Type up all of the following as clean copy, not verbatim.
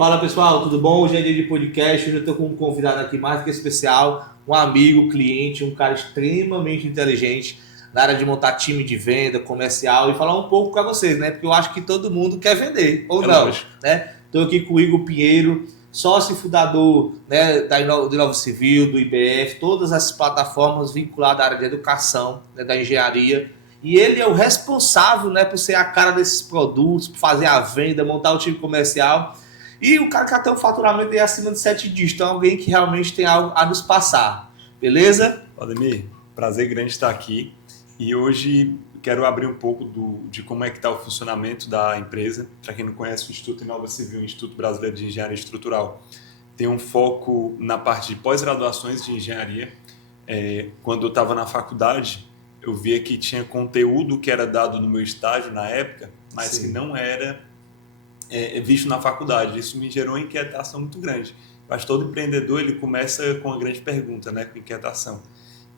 Fala pessoal, tudo bom? Hoje é dia de podcast. Hoje eu estou com um convidado aqui mais do que especial, um amigo, cliente, um cara extremamente inteligente na área de montar time de venda, comercial e falar um pouco para vocês, né? Porque eu acho que todo mundo quer vender, ou não, Lógico. né? Estou aqui com o Igor Pinheiro, sócio e fundador, né, do Inova Civil, do IBF, todas as plataformas vinculadas à área de educação, né, da engenharia. E ele é o responsável, né, por ser a cara desses produtos, por fazer a venda, montar o time comercial. E o cara que tem um faturamento aí acima de 7 dígitos. Então, alguém que realmente tem algo a nos passar. Beleza? Valdemir, prazer grande estar aqui. E hoje quero abrir um pouco de como é que está o funcionamento da empresa. Para quem não conhece, o Instituto Inova Civil, o Instituto Brasileiro de Engenharia Estrutural, tem um foco na parte de pós-graduações de engenharia. Quando eu estava na faculdade, eu via que tinha conteúdo que era dado no meu estágio na época, mas Sim. que não era visto na faculdade. Isso me gerou uma inquietação muito grande. Mas todo empreendedor ele começa com uma grande pergunta, né, com inquietação.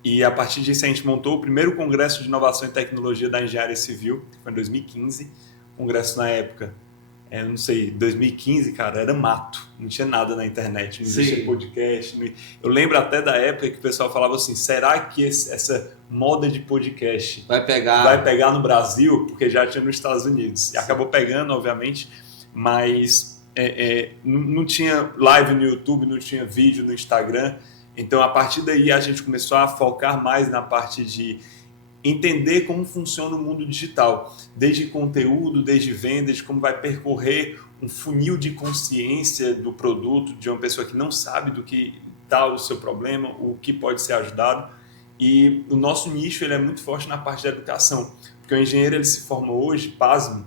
E a partir disso a gente montou o primeiro Congresso de Inovação e Tecnologia da Engenharia Civil, que foi em 2015. O congresso na época, não sei, 2015, cara, era mato, não tinha nada na internet, não existia Sim. podcast. Eu lembro até da época que o pessoal falava assim, será que essa moda de podcast Vai pegar. vai pegar no Brasil? Porque já tinha nos Estados Unidos. E acabou pegando, obviamente, mas não tinha live no YouTube, não tinha vídeo no Instagram. Então, a partir daí, a gente começou a focar mais na parte de entender como funciona o mundo digital, desde conteúdo, desde vendas, como vai percorrer um funil de consciência do produto de uma pessoa que não sabe do que está o seu problema, o que pode ser ajudado. E o nosso nicho ele é muito forte na parte da educação, porque o engenheiro ele se forma hoje, pasme,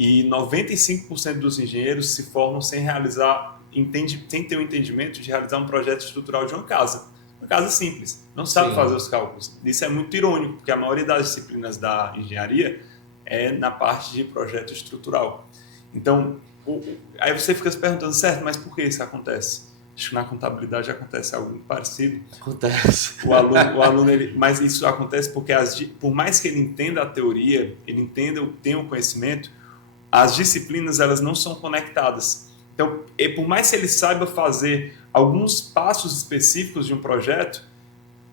e 95% dos engenheiros se formam sem ter o entendimento de realizar um projeto estrutural de uma casa simples, não sabe Sim. fazer os cálculos. Isso é muito irônico, porque a maioria das disciplinas da engenharia é na parte de projeto estrutural. Então, aí você fica se perguntando, certo, mas por que isso acontece? Acho que na contabilidade acontece algo parecido. Acontece. O aluno mas isso acontece porque por mais que ele entenda a teoria, tenha o conhecimento, as disciplinas elas não são conectadas. Então, por mais que ele saiba fazer alguns passos específicos de um projeto,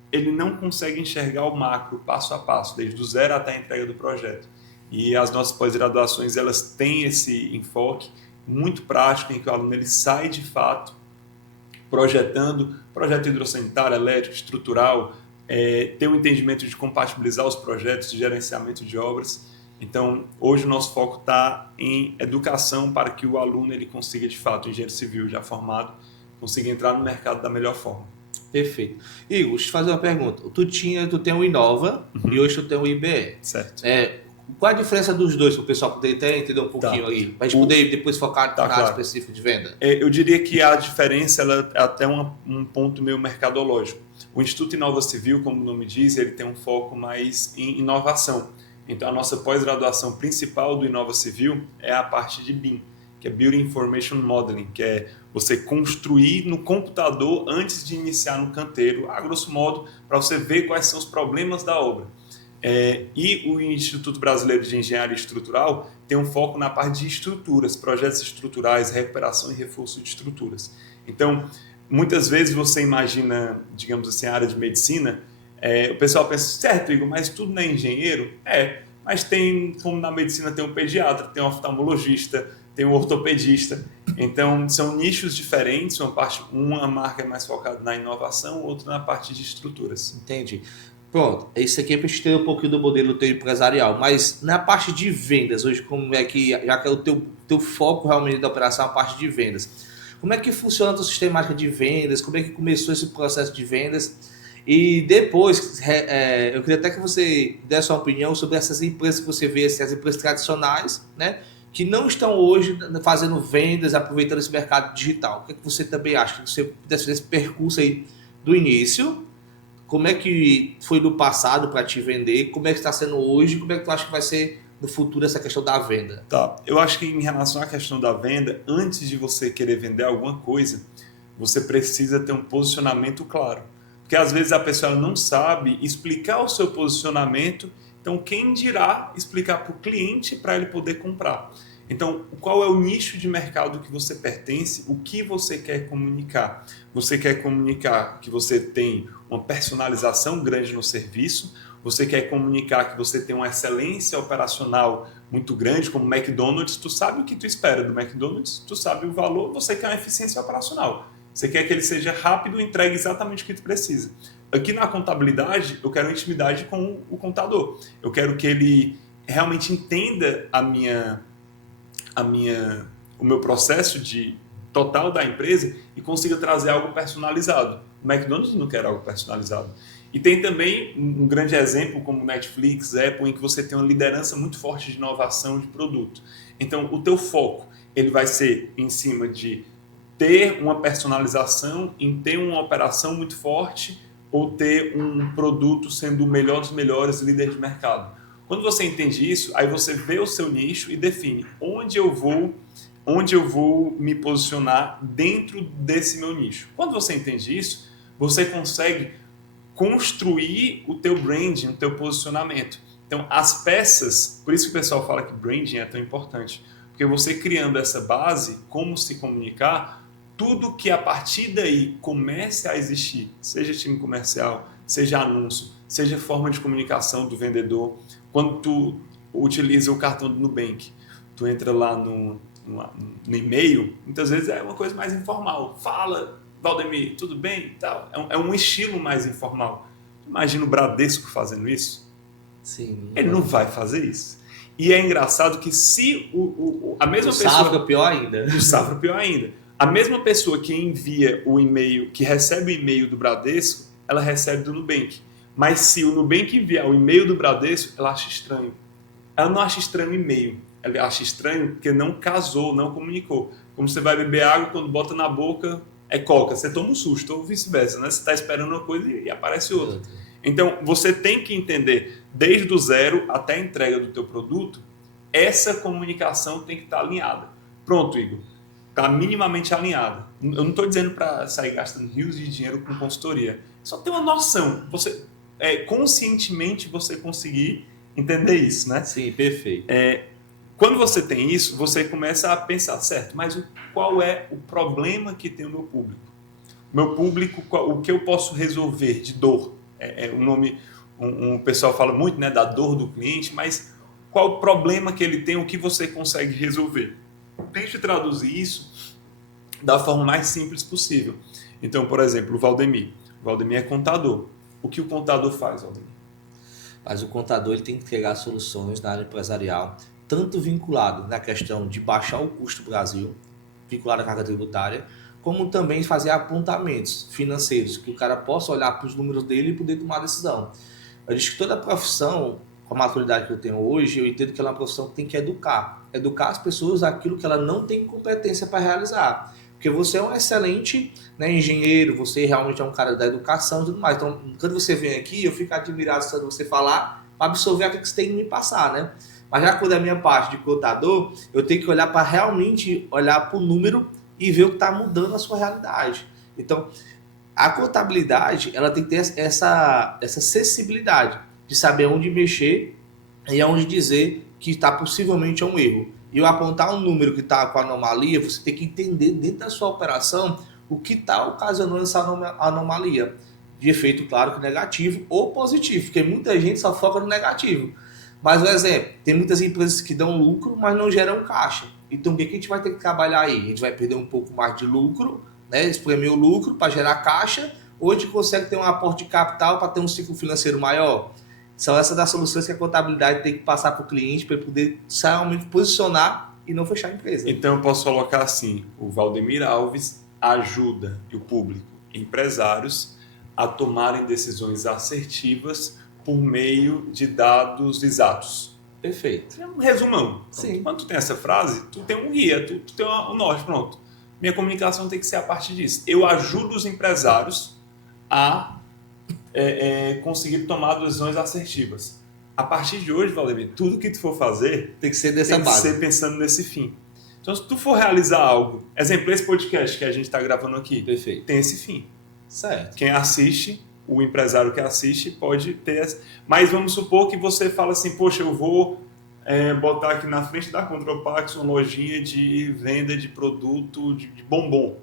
ele não consegue enxergar o macro, passo a passo, desde o zero até a entrega do projeto. E as nossas pós-graduações elas têm esse enfoque muito prático, em que o aluno ele sai de fato projetando projeto hidrossanitário, elétrico, estrutural, ter um entendimento de compatibilizar os projetos de gerenciamento de obras. Então, hoje o nosso foco está em educação para que o aluno ele consiga, de fato, o engenheiro civil já formado, consiga entrar no mercado da melhor forma. Perfeito. Igor, deixa eu te fazer uma pergunta. Tu tem o Inova e hoje tu tem o IBE. Certo. Qual a diferença dos dois, para o pessoal poder entender um pouquinho aí? Para a gente poder depois focar na área claro. específica de venda? Eu diria que a diferença ela é até um ponto meio mercadológico. O Instituto Inova Civil, como o nome diz, ele tem um foco mais em inovação. Então, a nossa pós-graduação principal do Inova Civil é a parte de BIM, que é Building Information Modeling, que é você construir no computador antes de iniciar no canteiro, a grosso modo, para você ver quais são os problemas da obra. E o Instituto Brasileiro de Engenharia Estrutural tem um foco na parte de estruturas, projetos estruturais, recuperação e reforço de estruturas. Então, muitas vezes você imagina, digamos assim, a área de medicina, o pessoal pensa, certo, Igor, mas tudo não é engenheiro? Mas tem, como na medicina tem um pediatra, tem um oftalmologista, tem um ortopedista. Então, são nichos diferentes, uma marca é mais focada na inovação, outra na parte de estruturas. Entendi. Pronto, isso aqui é para a gente ter um pouquinho do modelo teu empresarial, mas na parte de vendas, hoje como é que, já que é o teu foco realmente da operação, a parte de vendas, como é que funciona a tua sistemática de vendas, como é que começou esse processo de vendas? E depois, eu queria até que você desse uma opinião sobre essas empresas que você vê, as empresas tradicionais, né, que não estão hoje fazendo vendas, aproveitando esse mercado digital. O que é que você também acha? Que você pudesse fazer esse percurso aí do início, como é que foi no passado para te vender, como é que está sendo hoje, como é que tu acha que vai ser no futuro essa questão da venda? Tá, eu acho que em relação à questão da venda, antes de você querer vender alguma coisa, você precisa ter um posicionamento claro. Porque às vezes a pessoa não sabe explicar o seu posicionamento, então quem dirá explicar para o cliente para ele poder comprar. Então, qual é o nicho de mercado que você pertence? O que você quer comunicar? Você quer comunicar que você tem uma personalização grande no serviço? Você quer comunicar que você tem uma excelência operacional muito grande, como o McDonald's? Tu sabe o que tu espera do McDonald's? Tu sabe o valor? Você quer uma eficiência operacional. Você quer que ele seja rápido e entregue exatamente o que tu precisa. Aqui na contabilidade, eu quero intimidade com o contador. Eu quero que ele realmente entenda o meu processo de total da empresa e consiga trazer algo personalizado. O McDonald's não quer algo personalizado. E tem também um grande exemplo como Netflix, Apple, em que você tem uma liderança muito forte de inovação de produto. Então, o teu foco ele vai ser em cima de ter uma personalização, em ter uma operação muito forte ou ter um produto sendo o melhor dos melhores, líder de mercado. Quando você entende isso, aí você vê o seu nicho e define onde eu vou me posicionar dentro desse meu nicho. Quando você entende isso, você consegue construir o teu branding, o teu posicionamento. Então, as peças, por isso que o pessoal fala que branding é tão importante, porque você criando essa base, como se comunicar, tudo que a partir daí comece a existir, seja time comercial, seja anúncio, seja forma de comunicação do vendedor. Quando tu utiliza o cartão do Nubank, tu entra lá no e-mail, muitas vezes é uma coisa mais informal. Fala, Valdemir, tudo bem? Tal. É um estilo mais informal. Imagina o Bradesco fazendo isso. Sim. Ele não vai fazer isso. E é engraçado que se a mesma pessoa... O Safra pior ainda. O Safra pior ainda. A mesma pessoa que envia o e-mail, que recebe o e-mail do Bradesco, ela recebe do Nubank. Mas se o Nubank enviar o e-mail do Bradesco, ela acha estranho. Ela não acha estranho o e-mail. Ela acha estranho porque não casou, não comunicou. Como você vai beber água, quando bota na boca, é coca. Você toma um susto, ou vice-versa, né? Você está esperando uma coisa e aparece outra. Então, você tem que entender, desde o zero até a entrega do teu produto, essa comunicação tem que estar alinhada. Pronto, Igor. Está minimamente alinhada. Eu não estou dizendo para sair gastando rios de dinheiro com consultoria. Só ter uma noção. Conscientemente você conseguir entender isso, né? Sim, perfeito. Quando você tem isso, você começa a pensar, certo, mas qual é o problema que tem o meu público? Meu público, o que eu posso resolver de dor? Um pessoal fala muito, né, da dor do cliente, mas qual o problema que ele tem, o que você consegue resolver? Tente traduzir isso da forma mais simples possível. Então, por exemplo, o Valdemir. O Valdemir é contador. O que o contador faz, Valdemir? Mas o contador ele tem que criar soluções na área empresarial, tanto vinculado na questão de baixar o custo do Brasil, vinculado à carga tributária, como também fazer apontamentos financeiros, que o cara possa olhar para os números dele e poder tomar decisão. Eu acho que toda profissão, com a maturidade que eu tenho hoje, eu entendo que ela é uma profissão que tem que educar as pessoas aquilo que ela não tem competência para realizar. Porque você é um excelente, né, engenheiro, você realmente é um cara da educação e tudo mais. Então, quando você vem aqui, eu fico admirado de você falar para absorver aquilo que você tem que me passar, né? Mas já quando é a minha parte de contador, eu tenho que olhar para realmente olhar para o número e ver o que está mudando a sua realidade. Então, a contabilidade, ela tem que ter essa acessibilidade de saber onde mexer e aonde dizer que está possivelmente um erro. E eu apontar um número que está com anomalia, você tem que entender dentro da sua operação o que está ocasionando essa anomalia. De efeito, claro, que negativo ou positivo, porque muita gente só foca no negativo. Mas, por exemplo, tem muitas empresas que dão lucro, mas não geram caixa. Então, o que a gente vai ter que trabalhar aí? A gente vai perder um pouco mais de lucro, né? Espremer o lucro para gerar caixa, ou a gente consegue ter um aporte de capital para ter um ciclo financeiro maior? São essas das soluções que a contabilidade tem que passar para o cliente para ele poder realmente posicionar e não fechar a empresa. Então eu posso colocar assim, o Valdemir Alves ajuda o público, empresários, a tomarem decisões assertivas por meio de dados exatos. Perfeito. É um resumão. Sim. Quando tu tem essa frase, tu tem um guia, tu tem um norte, pronto. Minha comunicação tem que ser a partir disso. Eu ajudo os empresários a conseguir tomar decisões assertivas. A partir de hoje, Valdemir, tudo que tu for fazer tem que ser dessa base. Tem que ser pensando nesse fim. Então, se tu for realizar algo, exemplo, esse podcast que a gente está gravando aqui, perfeito, tem esse fim. Certo. Quem assiste, o empresário que assiste, pode ter... Mas vamos supor que você fala assim, poxa, eu vou botar aqui na frente da Contropax uma lojinha de venda de produto de bombom.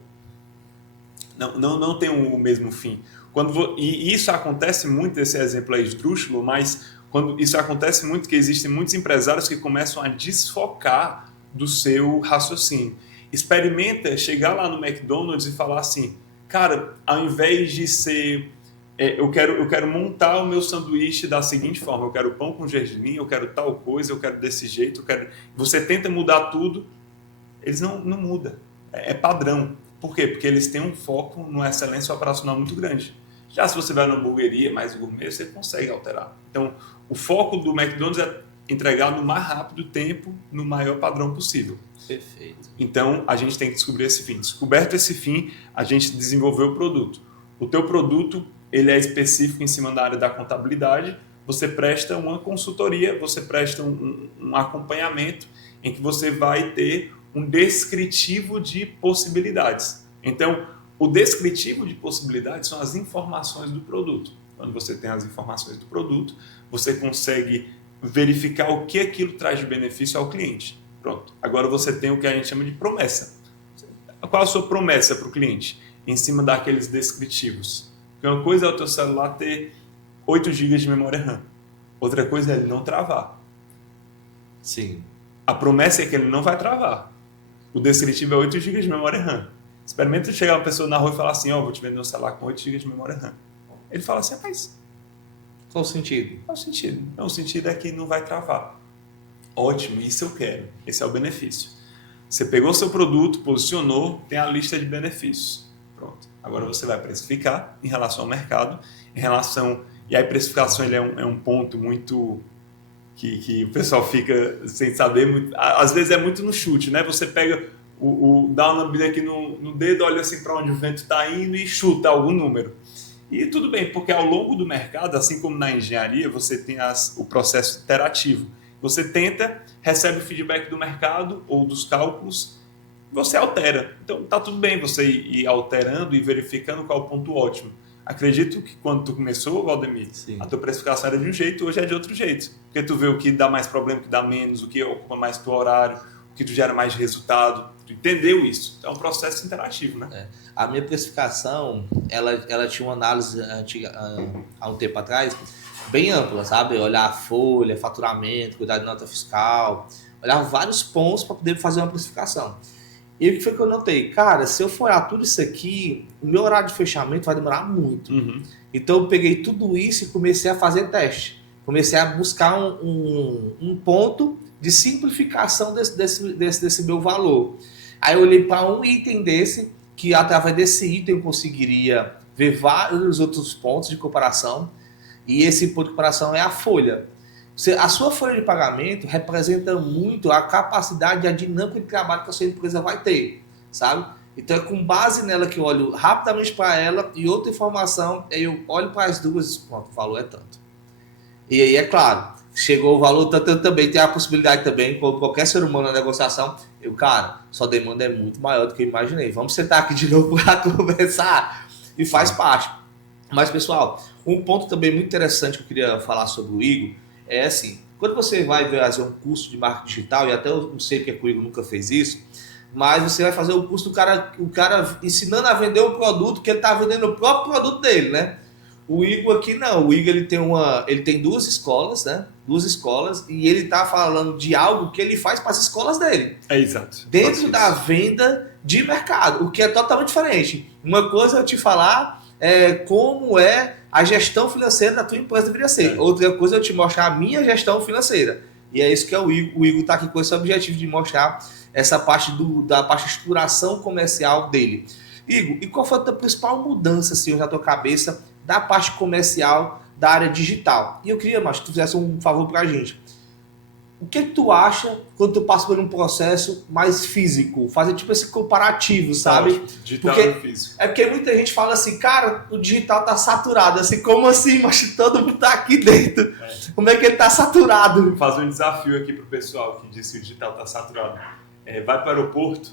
Não tem o mesmo fim. E isso acontece muito, esse exemplo é esdrúxulo, mas isso acontece muito, que existem muitos empresários que começam a desfocar do seu raciocínio. Experimenta chegar lá no McDonald's e falar assim, cara, ao invés de ser... eu quero montar o meu sanduíche da seguinte forma, eu quero pão com gergelim, eu quero tal coisa, eu quero desse jeito, Você tenta mudar tudo, eles não mudam. É padrão. Por quê? Porque eles têm um foco numa excelência operacional muito grande. Já se você vai numa hamburgueria mais gourmet, você consegue alterar. Então, o foco do McDonald's é entregar no mais rápido tempo, no maior padrão possível. Perfeito. Então, a gente tem que descobrir esse fim. Descoberto esse fim, a gente desenvolveu o produto. O teu produto, ele é específico em cima da área da contabilidade, você presta uma consultoria, você presta um acompanhamento em que você vai ter um descritivo de possibilidades. Então, o descritivo de possibilidades são as informações do produto. Quando você tem as informações do produto, você consegue verificar o que aquilo traz de benefício ao cliente. Pronto. Agora você tem o que a gente chama de promessa. Qual a sua promessa para o cliente? Em cima daqueles descritivos. Porque uma coisa é o teu celular ter 8 GB de memória RAM. Outra coisa é ele não travar. Sim. A promessa é que ele não vai travar. O descritivo é 8 GB de memória RAM. Experimenta chegar uma pessoa na rua e falar assim, vou te vender um celular com 8 GB de memória RAM. Ele fala assim, mas... Qual o sentido? Qual o sentido? Não, o sentido é que não vai travar. Ótimo, isso eu quero. Esse é o benefício. Você pegou o seu produto, posicionou, tem a lista de benefícios. Pronto. Agora você vai precificar em relação ao mercado, E aí precificação ele é um ponto muito... Que o pessoal fica sem saber muito. Às vezes é muito no chute, né? Você pega, dá uma lambida aqui no dedo, olha assim para onde o vento está indo e chuta algum número. E tudo bem, porque ao longo do mercado, assim como na engenharia, você tem o processo iterativo. Você tenta, recebe o feedback do mercado ou dos cálculos, você altera. Então tá tudo bem você ir alterando e verificando qual é o ponto ótimo. Acredito que quando tu começou, Valdemir, Sim, a tua precificação era de um jeito, hoje é de outro jeito. Porque tu vê o que dá mais problema, o que dá menos, o que ocupa mais teu horário, o que tu gera mais resultado. Tu entendeu isso? É um processo interativo, né? A minha precificação, ela tinha uma análise antiga, há um tempo atrás, bem ampla, sabe? Olhar a folha, faturamento, cuidar de nota fiscal, olhar vários pontos para poder fazer uma precificação. E o que foi que eu notei? Cara, se eu for olhar tudo isso aqui, o meu horário de fechamento vai demorar muito. Uhum. Então eu peguei tudo isso e comecei a fazer teste. Comecei a buscar um ponto de simplificação desse meu valor. Aí eu olhei para um item desse, que através desse item eu conseguiria ver vários outros pontos de comparação. E esse ponto de comparação é a folha. A sua folha de pagamento representa muito a capacidade e a dinâmica de trabalho que a sua empresa vai ter, sabe? Então é com base nela que eu olho rapidamente para ela e outra informação, aí eu olho para as duas e pronto, o valor é tanto. E aí, é claro, chegou o valor tanto também, tem a possibilidade também, como qualquer ser humano na negociação, sua demanda é muito maior do que eu imaginei. Vamos sentar aqui de novo para conversar e faz parte. Mas, pessoal, um ponto também muito interessante que eu queria falar sobre o Igor é assim, quando você vai fazer um curso de marketing digital, e até eu não sei porque o Igor nunca fez isso, mas você vai fazer o curso do cara, o cara ensinando a vender um produto que ele está vendendo o próprio produto dele, né? O Igor aqui não, o Igor ele tem 2 escolas, né? 2 escolas, e ele está falando de algo que ele faz para as escolas dele. É exato. Dentro da venda de mercado, o que é totalmente diferente. Uma coisa é eu te falar como é a gestão financeira da tua empresa deveria ser. Outra coisa é eu te mostrar a minha gestão financeira. E é isso que é o Igor. O Igor está aqui com esse objetivo de mostrar essa parte da parte de estruturação comercial dele. Igor, e qual foi a tua principal mudança assim, na tua cabeça da parte comercial da área digital? E eu queria, mas que tu fizesse um favor para a gente. O que tu acha quando tu passa por um processo mais físico? Fazer tipo esse comparativo, sabe? Digital e físico. É porque muita gente fala assim, cara, o digital tá saturado. Assim, como assim? Mas todo mundo tá aqui dentro. Como é que ele tá saturado? Vou fazer um desafio aqui pro pessoal que disse que o digital tá saturado. Vai para o aeroporto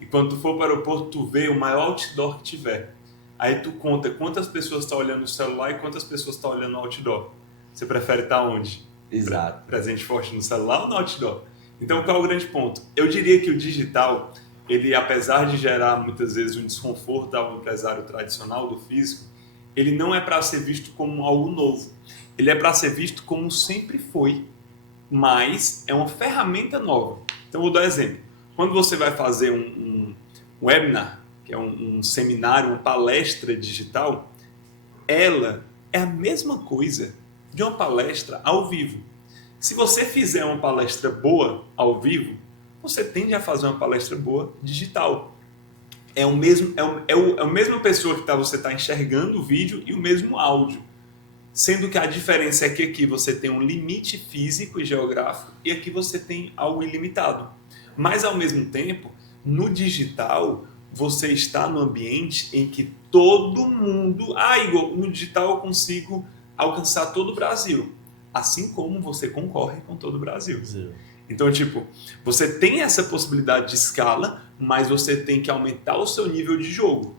e quando tu for para o aeroporto, tu vê o maior outdoor que tiver. Aí tu conta quantas pessoas estão olhando o celular e quantas pessoas estão olhando o outdoor. Você prefere estar onde? Exato. Presente forte no celular ou no outdoor. Então, qual é o grande ponto? Eu diria que o digital, ele, apesar de gerar muitas vezes um desconforto ao empresário tradicional do físico, ele não é para ser visto como algo novo. Ele é para ser visto como sempre foi, mas é uma ferramenta nova. Então, vou dar um exemplo. Quando você vai fazer um webinar, que é um seminário, uma palestra digital, ela é a mesma coisa de uma palestra ao vivo. Se você fizer uma palestra boa ao vivo, você tende a fazer uma palestra boa digital. É a mesma pessoa que você está enxergando o vídeo e o mesmo áudio. Sendo que a diferença é que aqui você tem um limite físico e geográfico e aqui você tem algo ilimitado. Mas, ao mesmo tempo, no digital, você está no ambiente em que todo mundo... Igor, no digital eu consigo alcançar todo o Brasil. Assim como você concorre com todo o Brasil. Então, você tem essa possibilidade de escala, mas você tem que aumentar o seu nível de jogo.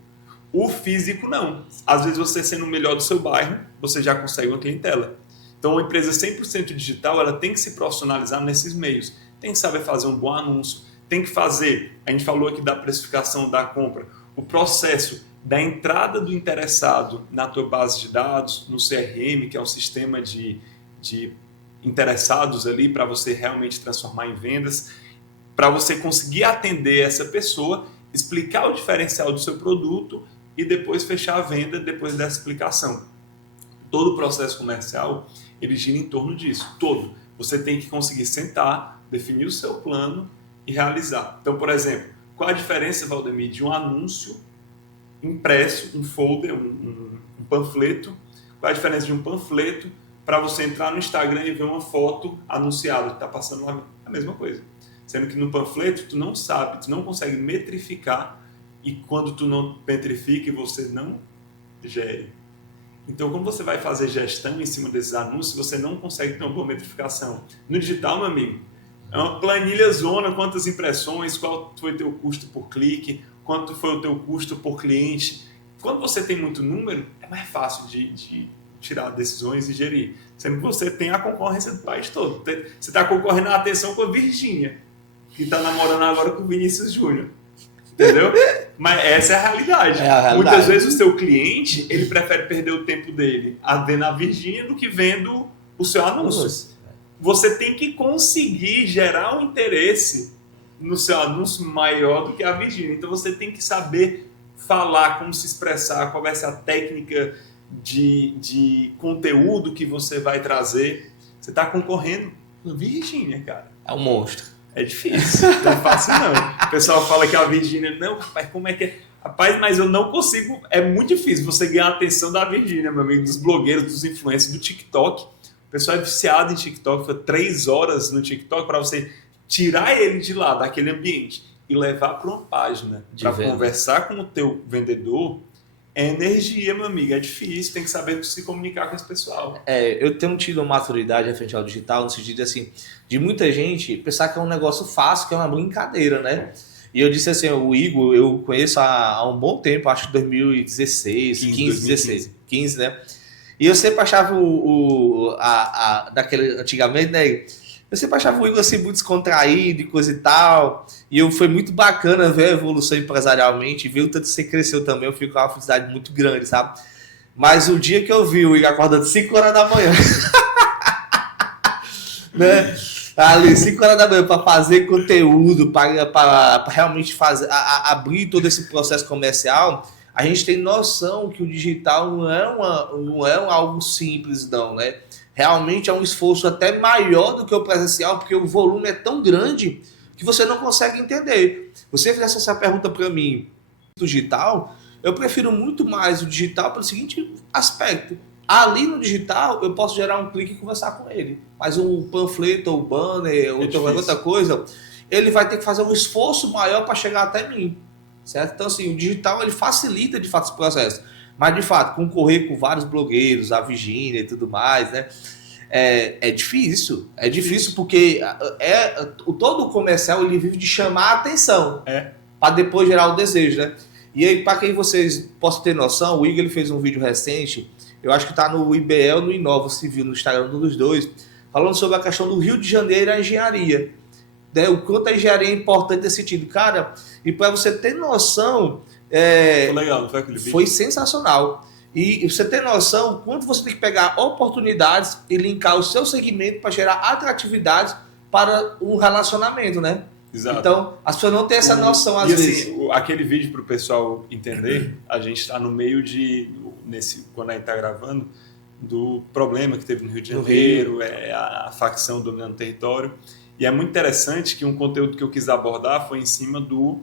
O físico, não. Às vezes, você sendo o melhor do seu bairro, você já consegue uma clientela. Então, uma empresa 100% digital, ela tem que se profissionalizar nesses meios. Tem que saber fazer um bom anúncio, tem que fazer, a gente falou aqui da precificação da compra, o processo da entrada do interessado na tua base de dados, no CRM, que é um sistema de interessados ali para você realmente transformar em vendas, para você conseguir atender essa pessoa, explicar o diferencial do seu produto e depois fechar a venda depois dessa explicação. Todo o processo comercial, ele gira em torno disso, todo. Você tem que conseguir sentar, definir o seu plano e realizar. Então, por exemplo, qual a diferença, Valdemir, de um anúncio impresso, um folder, um panfleto? Qual a diferença de um panfleto para você entrar no Instagram e ver uma foto anunciada que está passando lá? A mesma coisa. Sendo que no panfleto tu não sabe, tu não consegue metrificar, e quando tu não metrifica, você não gere. Então, como você vai fazer gestão em cima desses anúncios, você não consegue ter uma boa metrificação. No digital, meu amigo, é uma planilha zona, quantas impressões, qual foi o teu custo por clique, quanto foi o teu custo por cliente. Quando você tem muito número, é mais fácil de tirar decisões e gerir. Sendo que você tem a concorrência do país todo. Você está concorrendo à atenção com a Virgínia, que está namorando agora com o Vinícius Júnior. Entendeu? Mas essa é a realidade. Muitas vezes o seu cliente, ele prefere perder o tempo dele vendo a Virgínia do que vendo o seu anúncio. Você tem que conseguir gerar um interesse no seu anúncio maior do que a Virgínia. Então você tem que saber falar, como se expressar, qual vai ser a técnica de conteúdo que você vai trazer. Você está concorrendo com Virgínia, cara. É um monstro. É difícil, não é fácil não. O pessoal fala que a Virgínia, não, rapaz, como é que é? Rapaz, mas eu não consigo, é muito difícil você ganhar a atenção da Virgínia, meu amigo, dos blogueiros, dos influencers, do TikTok. O pessoal é viciado em TikTok, foi 3 horas no TikTok para você tirar ele de lá, daquele ambiente, e levar para uma página para conversar com o teu vendedor. É energia, meu amigo, é difícil, tem que saber se comunicar com esse pessoal. Eu tenho tido uma maturidade frente ao digital, no sentido assim, de muita gente pensar que é um negócio fácil, que é uma brincadeira, né? E eu disse assim, o Igor, eu conheço há um bom tempo, acho que 2016, 15, né? E eu sempre achava daquele antigamente, né? Eu sempre achava o Igor assim muito descontraído e coisa e tal. E foi muito bacana ver a evolução empresarialmente, ver o tanto que você cresceu também. Eu fico com uma felicidade muito grande, sabe? Mas o dia que eu vi o Igor acordando 5 horas da manhã, né? Ali, 5 horas da manhã, para fazer conteúdo, para realmente fazer, abrir todo esse processo comercial, a gente tem noção que o digital não é algo simples, não, né? Realmente é um esforço até maior do que o presencial, porque o volume é tão grande que você não consegue entender. Você fizesse essa pergunta para mim do digital, eu prefiro muito mais o digital pelo seguinte aspecto. Ali no digital, eu posso gerar um clique e conversar com ele. Mas o panfleto, ou o banner, ou outra coisa, ele vai ter que fazer um esforço maior para chegar até mim. Certo? Então, assim, o digital ele facilita de fato esse processo. Mas, de fato, concorrer com vários blogueiros, a Virgínia e tudo mais, né? É difícil. É difícil porque todo o comercial ele vive de chamar a atenção. Para depois gerar o desejo, né? E aí, para quem vocês possam ter noção, o Igor ele fez um vídeo recente, eu acho que está no IBL ou no Inova, se viu no Instagram, um dos dois, falando sobre a questão do Rio de Janeiro e a engenharia. Né? O quanto a engenharia é importante nesse sentido. Cara, e para você ter noção... Foi legal, não foi aquele vídeo? Foi sensacional. E você ter noção quanto você tem que pegar oportunidades e linkar o seu segmento para gerar atratividades para um relacionamento, né? Exato. Então, as pessoas não têm essa noção às vezes. Assim, aquele vídeo para o pessoal entender, a gente está no meio quando a gente está gravando, do problema que teve no Rio de Janeiro, a facção dominando o território. E é muito interessante que um conteúdo que eu quis abordar foi em cima do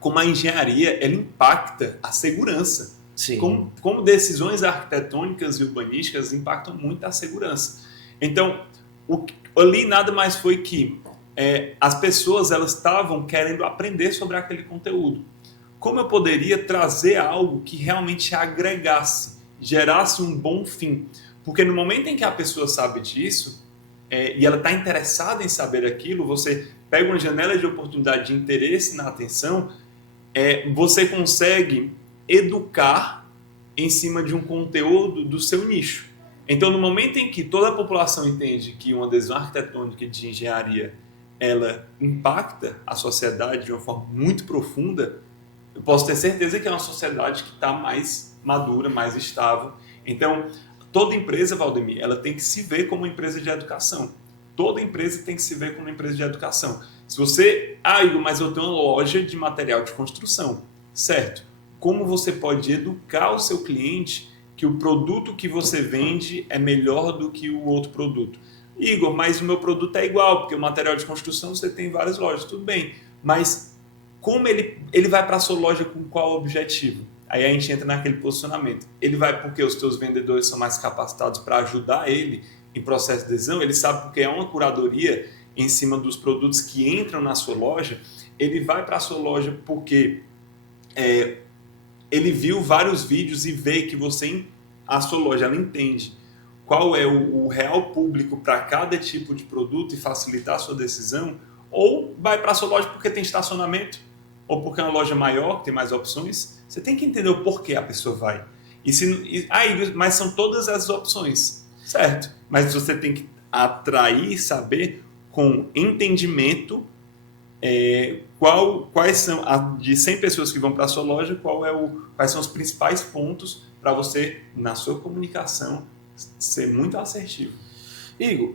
como a engenharia ela impacta a segurança. Sim. Como decisões arquitetônicas e urbanísticas impactam muito a segurança. Então, ali nada mais foi que as pessoas elas estavam querendo aprender sobre aquele conteúdo. Como eu poderia trazer algo que realmente agregasse, gerasse um bom fim? Porque no momento em que a pessoa sabe disso, e ela está interessada em saber aquilo, você pega uma janela de oportunidade de interesse na atenção, você consegue educar em cima de um conteúdo do seu nicho. Então, no momento em que toda a população entende que uma decisão arquitetônica de engenharia ela impacta a sociedade de uma forma muito profunda, eu posso ter certeza que é uma sociedade que está mais madura, mais estável. Então, toda empresa, Valdemir, ela tem que se ver como uma empresa de educação. Toda empresa tem que se ver como uma empresa de educação. Se você... Igor, mas eu tenho uma loja de material de construção. Certo. Como você pode educar o seu cliente que o produto que você vende é melhor do que o outro produto? Igor, mas o meu produto é igual, porque o material de construção você tem em várias lojas. Tudo bem, mas como ele vai para a sua loja com qual objetivo? Aí a gente entra naquele posicionamento. Ele vai porque os teus vendedores são mais capacitados para ajudar ele em processo de adesão, ele sabe porque é uma curadoria em cima dos produtos que entram na sua loja, ele vai para a sua loja porque ele viu vários vídeos e vê que a sua loja ela entende qual é o real público para cada tipo de produto e facilitar a sua decisão, ou vai para a sua loja porque tem estacionamento, ou porque é uma loja maior, que tem mais opções. Você tem que entender o porquê a pessoa vai. Mas são todas as opções, certo? Mas você tem que atrair, saber com entendimento quais são, de 100 pessoas que vão para a sua loja, quais são os principais pontos para você, na sua comunicação, ser muito assertivo. Igor,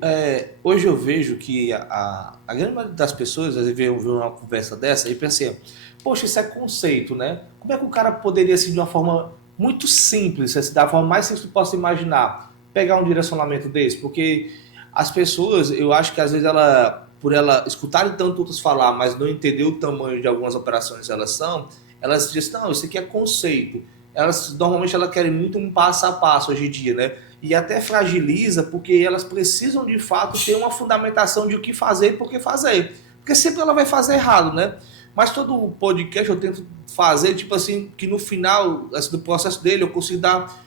hoje eu vejo que a grande maioria das pessoas, às vezes vê uma conversa dessa e pensa assim, poxa, isso é conceito, né? Como é que o cara poderia, assim, de uma forma muito simples, da forma mais simples que possa imaginar, pegar um direcionamento desse? Porque as pessoas, eu acho que às vezes por ela escutarem tanto outros falar, mas não entender o tamanho de algumas operações elas dizem, não, isso aqui é conceito. Normalmente elas querem muito um passo a passo hoje em dia, né? E até fragiliza porque elas precisam de fato ter uma fundamentação de o que fazer e por que fazer. Porque sempre ela vai fazer errado, né? Mas todo podcast eu tento fazer, tipo assim, que no final assim, do processo dele eu consigo dar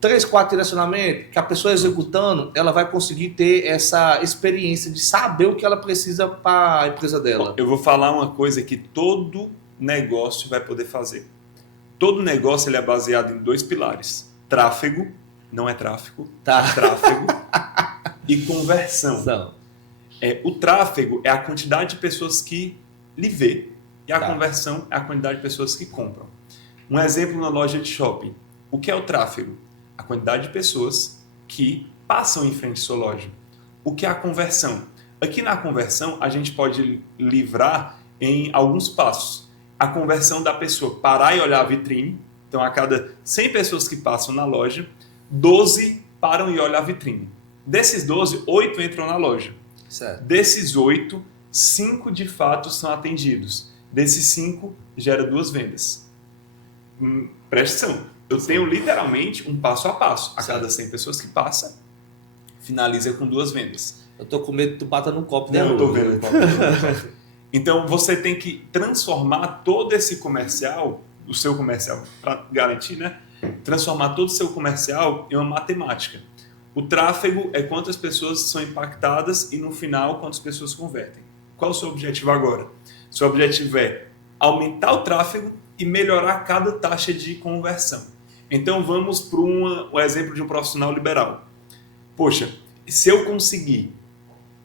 3, 4 direcionamentos, que a pessoa executando, ela vai conseguir ter essa experiência de saber o que ela precisa para a empresa dela. Eu vou falar uma coisa que todo negócio vai poder fazer. Todo negócio ele é baseado em 2 pilares. Tráfego, não é tráfico, Tá. Tráfego e conversão. O tráfego é a quantidade de pessoas que lhe vê e a conversão é a quantidade de pessoas que compram. Um exemplo na loja de shopping. O que é o tráfego? A quantidade de pessoas que passam em frente à sua loja. O que é a conversão? Aqui na conversão a gente pode livrar em alguns passos. A conversão da pessoa parar e olhar a vitrine. Então, a cada 100 pessoas que passam na loja, 12 param e olham a vitrine. Desses 12, 8 entram na loja. Certo. Desses 8, 5 de fato são atendidos. Desses 5, gera 2 vendas. Presta atenção. Eu tenho literalmente um passo a passo. A cada 100 pessoas que passa, finaliza com 2 vendas. Eu tô com medo de tu bater no copo Não, dela. eu tô vendo o copo. Então, você tem que transformar todo esse comercial, o seu comercial, para garantir, né? Transformar todo o seu comercial em uma matemática. O tráfego é quantas pessoas são impactadas e, no final, quantas pessoas convertem. Qual é o seu objetivo agora? Seu objetivo é aumentar o tráfego e melhorar cada taxa de conversão. Então, vamos para o exemplo de um profissional liberal. Poxa, se eu conseguir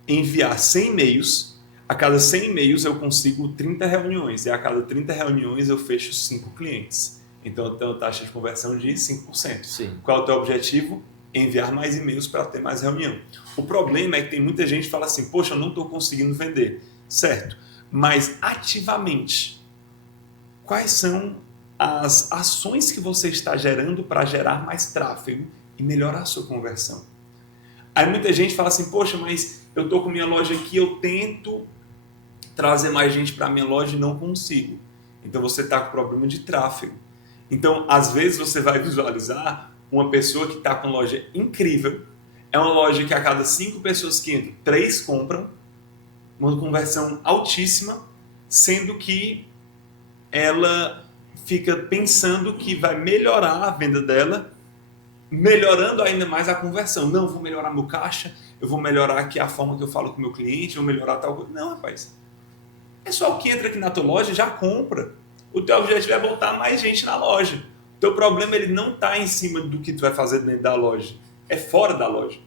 enviar 100 e-mails, a cada 100 e-mails eu consigo 30 reuniões, e a cada 30 reuniões eu fecho 5 clientes. Então eu tenho uma taxa de conversão de 5%. Sim. Qual é o teu objetivo? Enviar mais e-mails para ter mais reunião. O problema é que tem muita gente que fala assim, poxa, eu não estou conseguindo vender. Certo, mas ativamente, quais são as ações que você está gerando para gerar mais tráfego e melhorar a sua conversão? Aí muita gente fala assim, poxa, mas eu estou com minha loja aqui, eu tento trazer mais gente para a minha loja e não consigo. Então você está com problema de tráfego. Então, às vezes você vai visualizar uma pessoa que está com uma loja incrível, é uma loja que a cada 5 pessoas que entram, 3 compram, uma conversão altíssima, sendo que ela fica pensando que vai melhorar a venda dela, melhorando ainda mais a conversão. Não, vou melhorar meu caixa, eu vou melhorar aqui a forma que eu falo com o meu cliente, vou melhorar tal coisa. Não, rapaz. O pessoal que entra aqui na tua loja já compra. O teu objetivo é botar mais gente na loja. O teu problema ele não está em cima do que tu vai fazer dentro da loja, é fora da loja.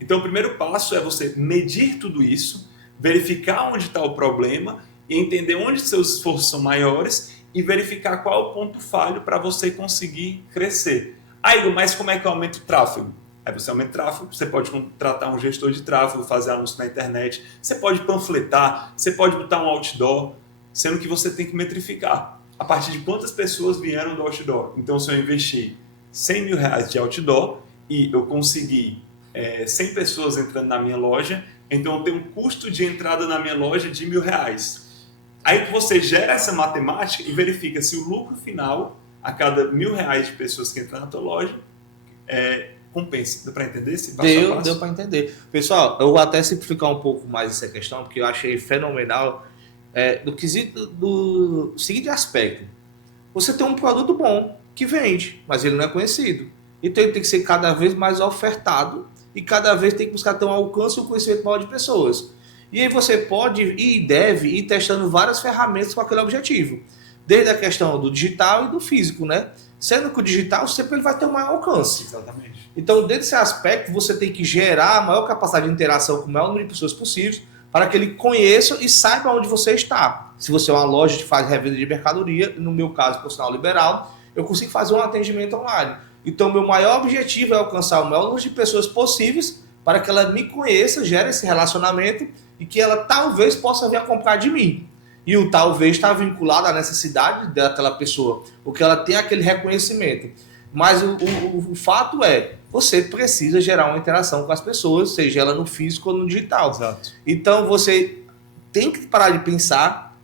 Então o primeiro passo é você medir tudo isso, verificar onde está o problema, entender onde seus esforços são maiores e verificar qual é o ponto falho para você conseguir crescer. Ah, Igor, mas como é que eu aumento o tráfego? Aí você aumenta o tráfego, você pode contratar um gestor de tráfego, fazer anúncio na internet, você pode panfletar, você pode botar um outdoor, sendo que você tem que metrificar. A partir de quantas pessoas vieram do outdoor? Então, se eu investir 100 mil reais de outdoor e eu conseguir 100 pessoas entrando na minha loja, então eu tenho um custo de entrada na minha loja de R$1.000. Aí você gera essa matemática e verifica se o lucro final a cada R$1.000 de pessoas que entram na tua loja compensa. Deu para entender? Deu para entender. Pessoal, eu vou até simplificar um pouco mais essa questão, porque eu achei fenomenal do quesito do seguinte aspecto. Você tem um produto bom que vende, mas ele não é conhecido. Então ele tem que ser cada vez mais ofertado e cada vez tem que buscar ter um alcance e um conhecimento maior de pessoas. E aí você pode e deve ir testando várias ferramentas com aquele objetivo. Desde a questão do digital e do físico, né? Sendo que o digital sempre ele vai ter um maior alcance. Exatamente. Então, dentro desse aspecto, você tem que gerar a maior capacidade de interação com o maior número de pessoas possíveis para que ele conheça e saiba onde você está. Se você é uma loja que faz revenda de mercadoria, no meu caso, por sinal liberal, eu consigo fazer um atendimento online. Então, meu maior objetivo é alcançar o maior número de pessoas possíveis para que ela me conheça, gere esse relacionamento e que ela talvez possa vir a comprar de mim. E o talvez está vinculado à necessidade daquela pessoa, porque ela tem aquele reconhecimento. Mas o fato é, você precisa gerar uma interação com as pessoas, seja ela no físico ou no digital. Exato. Então você tem que parar de pensar,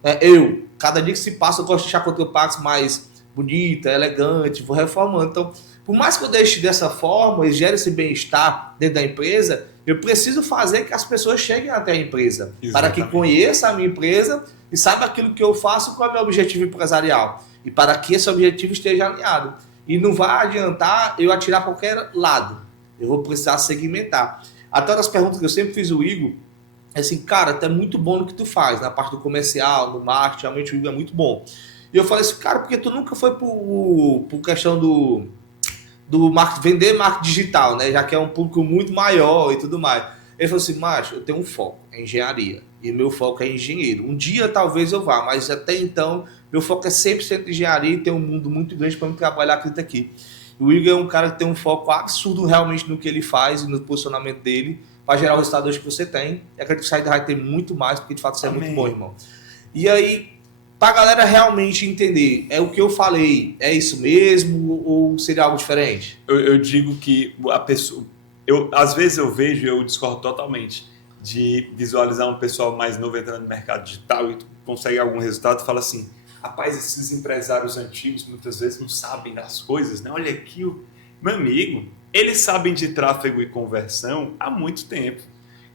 cada dia que se passa, eu gosto de deixar o teu pax mais bonita, elegante, vou reformando. Então, por mais que eu deixe dessa forma e gere esse bem-estar dentro da empresa, eu preciso fazer que as pessoas cheguem até a empresa, exatamente, para que conheçam a minha empresa e saibam aquilo que eu faço, qual é o meu objetivo empresarial, e para que esse objetivo esteja alinhado. E não vai adiantar eu atirar para qualquer lado, eu vou precisar segmentar. Até das perguntas que eu sempre fiz ao Igor, é assim, cara, tu é muito bom no que tu faz, na parte do comercial, no marketing, realmente o Igor é muito bom. E eu falei assim, cara, porque tu nunca foi por questão do marketing, vender marketing digital, né? Já que é um público muito maior e tudo mais. Ele falou assim, macho, eu tenho um foco, é engenharia. E meu foco é engenheiro. Um dia talvez eu vá, mas até então, meu foco é 100% engenharia e tem um mundo muito grande para me trabalhar aqui. O Igor é um cara que tem um foco absurdo realmente no que ele faz e no posicionamento dele, para gerar o resultado hoje que você tem. E acredito que você vai ter muito mais, porque de fato você é muito bom, irmão. E aí, pra galera realmente entender, é o que eu falei, é isso mesmo ou seria algo diferente? Eu digo que a pessoa... às vezes eu vejo e eu discordo totalmente de visualizar um pessoal mais novo entrando no mercado digital e consegue algum resultado e fala assim, rapaz, esses empresários antigos muitas vezes não sabem das coisas, né? Olha aqui, meu amigo, eles sabem de tráfego e conversão há muito tempo.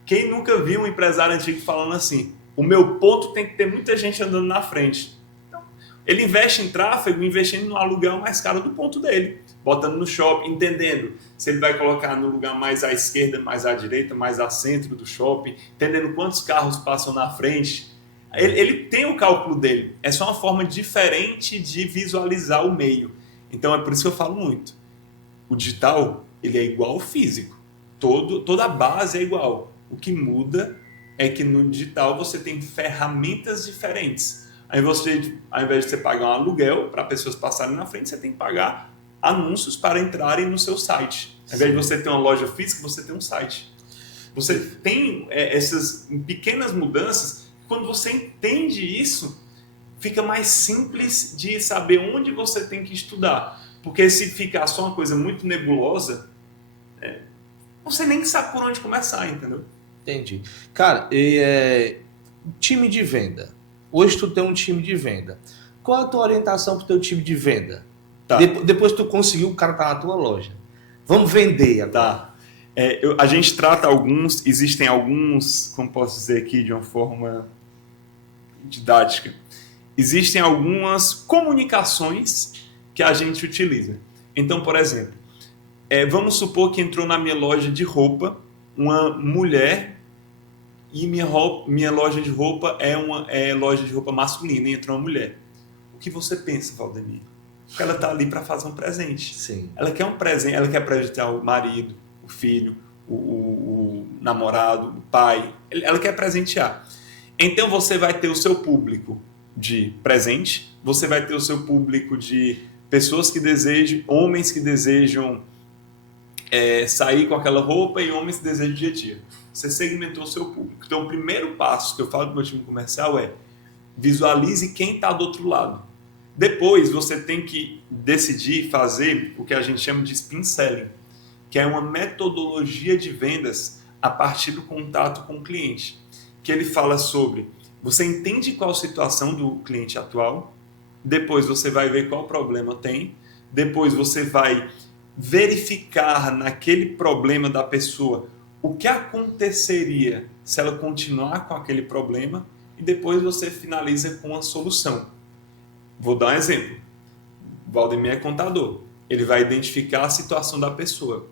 Quem nunca viu um empresário antigo falando assim, o meu ponto tem que ter muita gente andando na frente. Então, ele investe em tráfego, investindo no aluguel mais caro do ponto dele, botando no shopping, entendendo se ele vai colocar no lugar mais à esquerda, mais à direita, mais ao centro do shopping, entendendo quantos carros passam na frente. Ele tem o cálculo dele. É só uma forma diferente de visualizar o meio. Então é por isso que eu falo muito. O digital, ele é igual ao físico. Toda a base é igual. O que muda é que no digital você tem ferramentas diferentes. Ao invés de você pagar um aluguel para pessoas passarem na frente, você tem que pagar anúncios para entrarem no seu site. Ao invés de você ter uma loja física, você tem um site. Você tem essas pequenas mudanças. Quando você entende isso, fica mais simples de saber onde você tem que estudar. Porque se ficar só uma coisa muito nebulosa, você nem sabe por onde começar, entendeu? Entendi. Cara, time de venda. Hoje tu tem um time de venda. Qual a tua orientação pro teu time de venda? Tá. Depois tu conseguiu, o cara tá na tua loja. Vamos vender agora. Tá. A gente trata existem alguns, como posso dizer aqui de uma forma didática, existem algumas comunicações que a gente utiliza. Então, por exemplo, vamos supor que entrou na minha loja de roupa uma mulher e minha loja de roupa é loja de roupa masculina e entrou uma mulher. O que você pensa, Valdemir? Porque ela está ali para fazer um presente. Sim. Ela quer um presente, ela quer presentear o marido, o filho, o namorado, o pai. Ela quer presentear. Então você vai ter o seu público de presente, você vai ter o seu público de pessoas que desejam, homens que desejam sair com aquela roupa e homens que desejam dia a dia. Você segmentou o seu público. Então o primeiro passo que eu falo para o meu time comercial é visualize quem está do outro lado. Depois você tem que decidir fazer o que a gente chama de spin selling, que é uma metodologia de vendas a partir do contato com o cliente, que ele fala sobre, você entende qual a situação do cliente atual, depois você vai ver qual problema tem, depois você vai verificar naquele problema da pessoa o que aconteceria se ela continuar com aquele problema e depois você finaliza com a solução. Vou dar um exemplo. O Valdemir é contador. Ele vai identificar a situação da pessoa.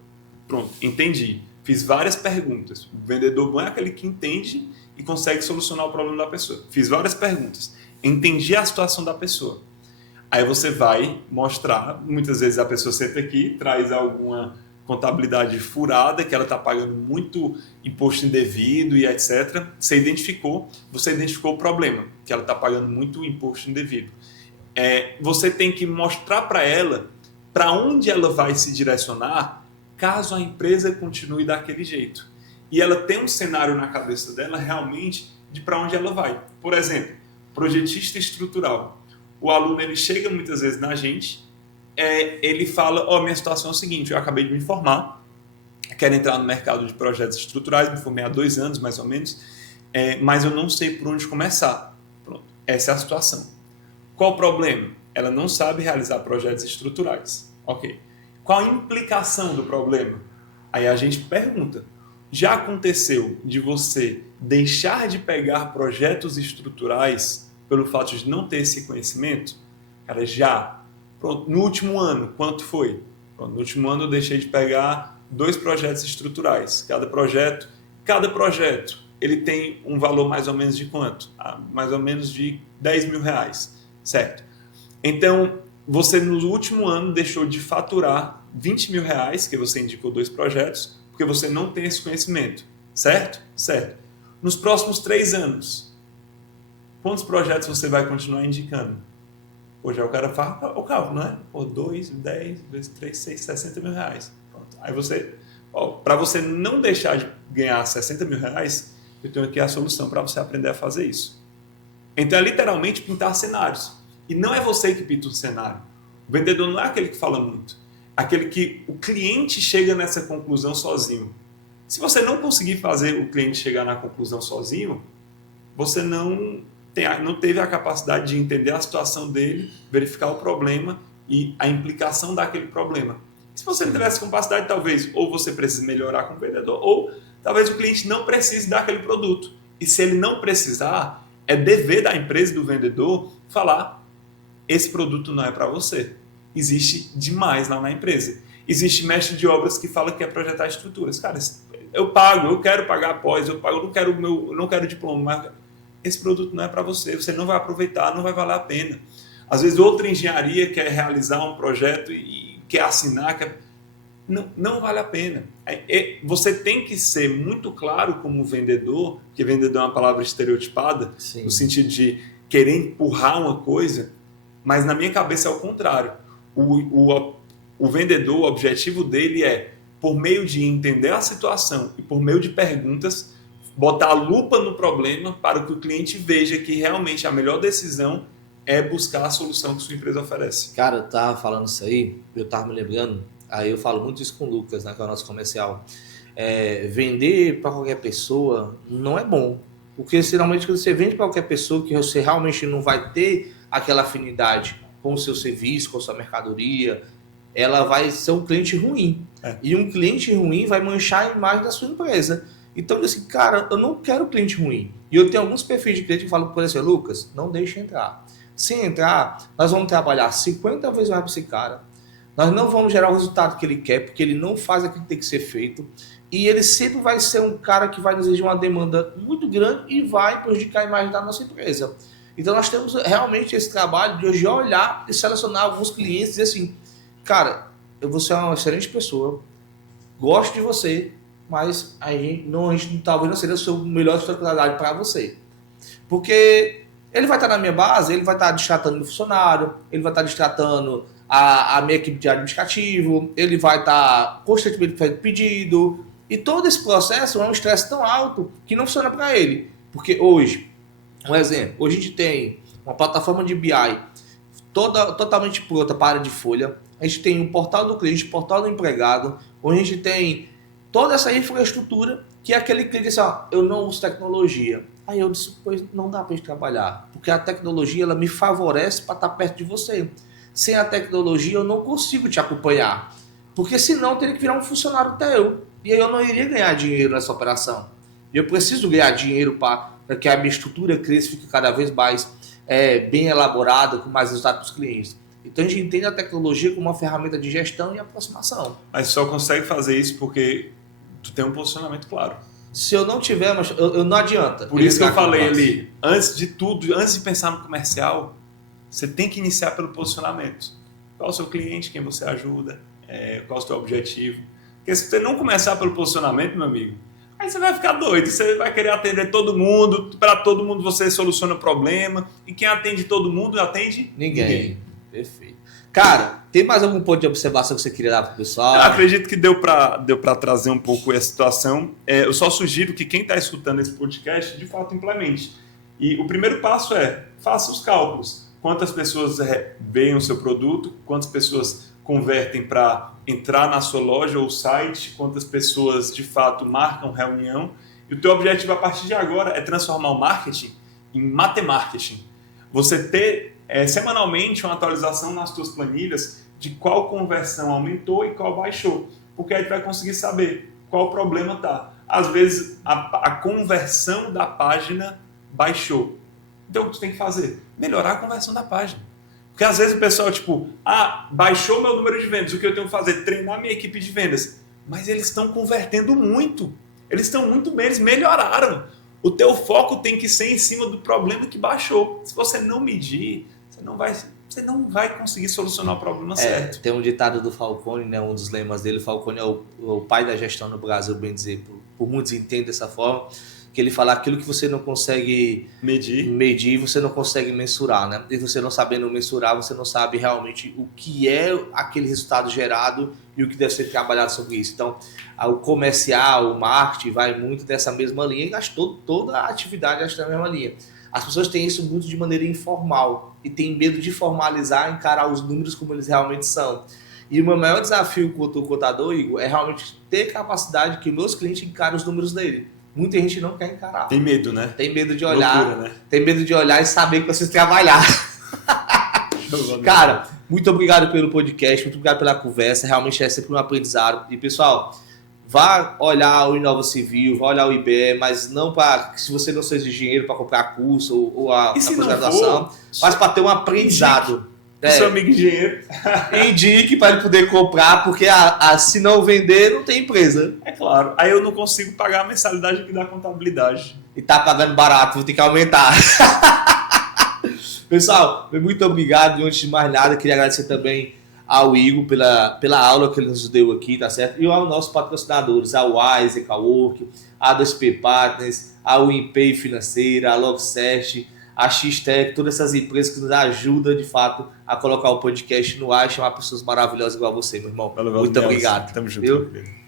Pronto, entendi. Fiz várias perguntas. O vendedor bom é aquele que entende e consegue solucionar o problema da pessoa. Fiz várias perguntas. Entendi a situação da pessoa. Aí você vai mostrar, muitas vezes a pessoa senta aqui, traz alguma contabilidade furada, que ela está pagando muito imposto indevido e etc. Você identificou o problema, que ela está pagando muito imposto indevido. Você tem que mostrar para ela para onde ela vai se direcionar caso a empresa continue daquele jeito. E ela tem um cenário na cabeça dela realmente de para onde ela vai. Por exemplo, projetista estrutural. O aluno ele chega muitas vezes na gente, ele fala, minha situação é o seguinte, eu acabei de me formar, quero entrar no mercado de projetos estruturais, me formei há 2 anos mais ou menos, mas eu não sei por onde começar. Pronto, essa é a situação. Qual o problema? Ela não sabe realizar projetos estruturais. Ok. Qual a implicação do problema? Aí a gente pergunta, já aconteceu de você deixar de pegar projetos estruturais pelo fato de não ter esse conhecimento? Cara, já. Pronto. No último ano, quanto foi? Pronto. No último ano eu deixei de pegar 2 projetos estruturais. Cada projeto, ele tem um valor mais ou menos de quanto? Mais ou menos de R$10.000. Certo? Então, você no último ano deixou de faturar R$20.000, que você indicou 2 projetos, porque você não tem esse conhecimento. Certo? Certo. Nos próximos 3 anos, quantos projetos você vai continuar indicando? Hoje o cara faz o cálculo, né? 2, 10, 3, 6, R$60.000. Pronto. Aí você, para você não deixar de ganhar R$60.000, eu tenho aqui a solução para você aprender a fazer isso. Então é literalmente pintar cenários. E não é você que pinta o cenário. O vendedor não é aquele que fala muito. É aquele que o cliente chega nessa conclusão sozinho. Se você não conseguir fazer o cliente chegar na conclusão sozinho, você não teve a capacidade de entender a situação dele, verificar o problema e a implicação daquele problema. Se você não tivesse capacidade, talvez ou você precise melhorar com o vendedor, ou talvez o cliente não precise daquele produto. E se ele não precisar, é dever da empresa e do vendedor falar, esse produto não é para você. Existe demais lá na empresa. Existe mestre de obras que fala que quer projetar estruturas. Cara, eu pago, eu quero pagar após, eu não quero diploma, mas esse produto não é para você. Você não vai aproveitar, não vai valer a pena. Às vezes outra engenharia quer realizar um projeto e quer assinar, não vale a pena. Você tem que ser muito claro como vendedor, que vendedor é uma palavra estereotipada, Sim. no sentido de querer empurrar uma coisa, mas na minha cabeça é o contrário. O vendedor, o objetivo dele é, por meio de entender a situação e por meio de perguntas, botar a lupa no problema para que o cliente veja que realmente a melhor decisão é buscar a solução que sua empresa oferece. Cara, eu tava falando isso aí, eu tava me lembrando, aí eu falo muito isso com o Lucas, né, que é o nosso comercial. Vender para qualquer pessoa não é bom. Porque geralmente quando você vende para qualquer pessoa que você realmente não vai ter aquela afinidade com o seu serviço, com a sua mercadoria, ela vai ser um cliente ruim. E um cliente ruim vai manchar a imagem da sua empresa. Então, assim, cara, eu não quero cliente ruim. E eu tenho alguns perfis de cliente que falam por exemplo, Lucas, não deixe entrar. Se entrar, nós vamos trabalhar 50 vezes mais para esse cara. Nós não vamos gerar o resultado que ele quer, porque ele não faz aquilo que tem que ser feito. E ele sempre vai ser um cara que vai nos exigir uma demanda muito grande e vai prejudicar a imagem da nossa empresa. Então nós temos realmente esse trabalho de hoje olhar e selecionar alguns clientes e dizer assim, cara, você é uma excelente pessoa, gosto de você, mas a gente talvez não seja a sua melhor disponibilidade para você. Porque ele vai estar na minha base, ele vai estar destratando meu funcionário, ele vai estar destratando a minha equipe de administrativo, ele vai estar constantemente fazendo pedido. E todo esse processo é um estresse tão alto que não funciona para ele. Porque hoje, um exemplo, hoje a gente tem uma plataforma de BI totalmente pronta para a área de folha. A gente tem o portal do cliente, o portal do empregado, onde a gente tem toda essa infraestrutura que é aquele cliente diz assim, eu não uso tecnologia. Aí eu disse, pois não dá para a gente trabalhar, porque a tecnologia ela me favorece para estar perto de você. Sem a tecnologia eu não consigo te acompanhar, porque senão eu teria que virar um funcionário teu, e aí eu não iria ganhar dinheiro nessa operação. Eu preciso ganhar dinheiro para que a minha estrutura cresça e fique cada vez mais bem elaborada, com mais resultados para os clientes. Então a gente entende a tecnologia como uma ferramenta de gestão e aproximação. Mas só consegue fazer isso porque tu tem um posicionamento claro. Se eu não tiver, mas eu não adianta. Por isso que eu falei ali, antes de tudo, antes de pensar no comercial, você tem que iniciar pelo posicionamento. Qual é o seu cliente, quem você ajuda, qual é o seu objetivo. Porque se você não começar pelo posicionamento, meu amigo, aí você vai ficar doido, você vai querer atender todo mundo, para todo mundo você soluciona o problema, e quem atende todo mundo atende ninguém. Perfeito. Cara, tem mais algum ponto de observação que você queria dar para o pessoal? Eu acredito que deu para trazer um pouco essa situação. Eu só sugiro que quem está escutando esse podcast, de fato, implemente. E o primeiro passo é, faça os cálculos. Quantas pessoas veem o seu produto, quantas pessoas convertem para entrar na sua loja ou site, quantas pessoas, de fato, marcam reunião. E o teu objetivo, a partir de agora, é transformar o marketing em matemarketing. Você ter semanalmente uma atualização nas tuas planilhas de qual conversão aumentou e qual baixou, porque aí tu vai conseguir saber qual problema tá. Às vezes a conversão da página baixou. Então o que tu tem que fazer? Melhorar a conversão da página. Porque às vezes o pessoal baixou meu número de vendas, o que eu tenho que fazer? Treinar minha equipe de vendas. Mas eles estão convertendo muito. Eles estão muito bem, eles melhoraram. O teu foco tem que ser em cima do problema que baixou. Se você não medir, você não vai conseguir solucionar o problema certo. Tem um ditado do Falcone, né, um dos lemas dele, o Falcone é o pai da gestão no Brasil, bem dizer, por muitos entendem dessa forma, que ele fala aquilo que você não consegue medir, você não consegue mensurar, né? E você não sabendo mensurar, você não sabe realmente o que é aquele resultado gerado e o que deve ser trabalhado sobre isso. Então, o comercial, o marketing vai muito dessa mesma linha e toda a atividade acha da mesma linha. As pessoas têm isso muito de maneira informal e têm medo de formalizar, encarar os números como eles realmente são. E o meu maior desafio quanto contador, Igor, é realmente ter capacidade que meus clientes encarem os números dele. Muita gente não quer encarar. Tem medo, né? Tem medo de olhar. Loucura, né? Tem medo de olhar e saber que você trabalhar. Cara, muito obrigado pelo podcast, muito obrigado pela conversa. Realmente é sempre um aprendizado. E pessoal, vá olhar o Inova Civil, vá olhar o IBE, mas não para se você não precisa de dinheiro para comprar curso ou a pós-graduação, mas para ter um aprendizado. Seu amigo engenheiro. Indique para ele poder comprar, porque se não vender, não tem empresa. É claro. Aí eu não consigo pagar a mensalidade aqui da contabilidade. E tá pagando barato, vou ter que aumentar. Pessoal, muito obrigado. E antes de mais nada, queria agradecer também ao Igor pela aula que ele nos deu aqui, tá certo? E aos nossos patrocinadores, a Wise, a Work, a 2P Partners, a WinPay Financeira, a Logcert, a X-Tech, todas essas empresas que nos ajudam, de fato, a colocar o podcast no ar e chamar pessoas maravilhosas igual você, meu irmão. Valeu, muito obrigado. Tamo junto.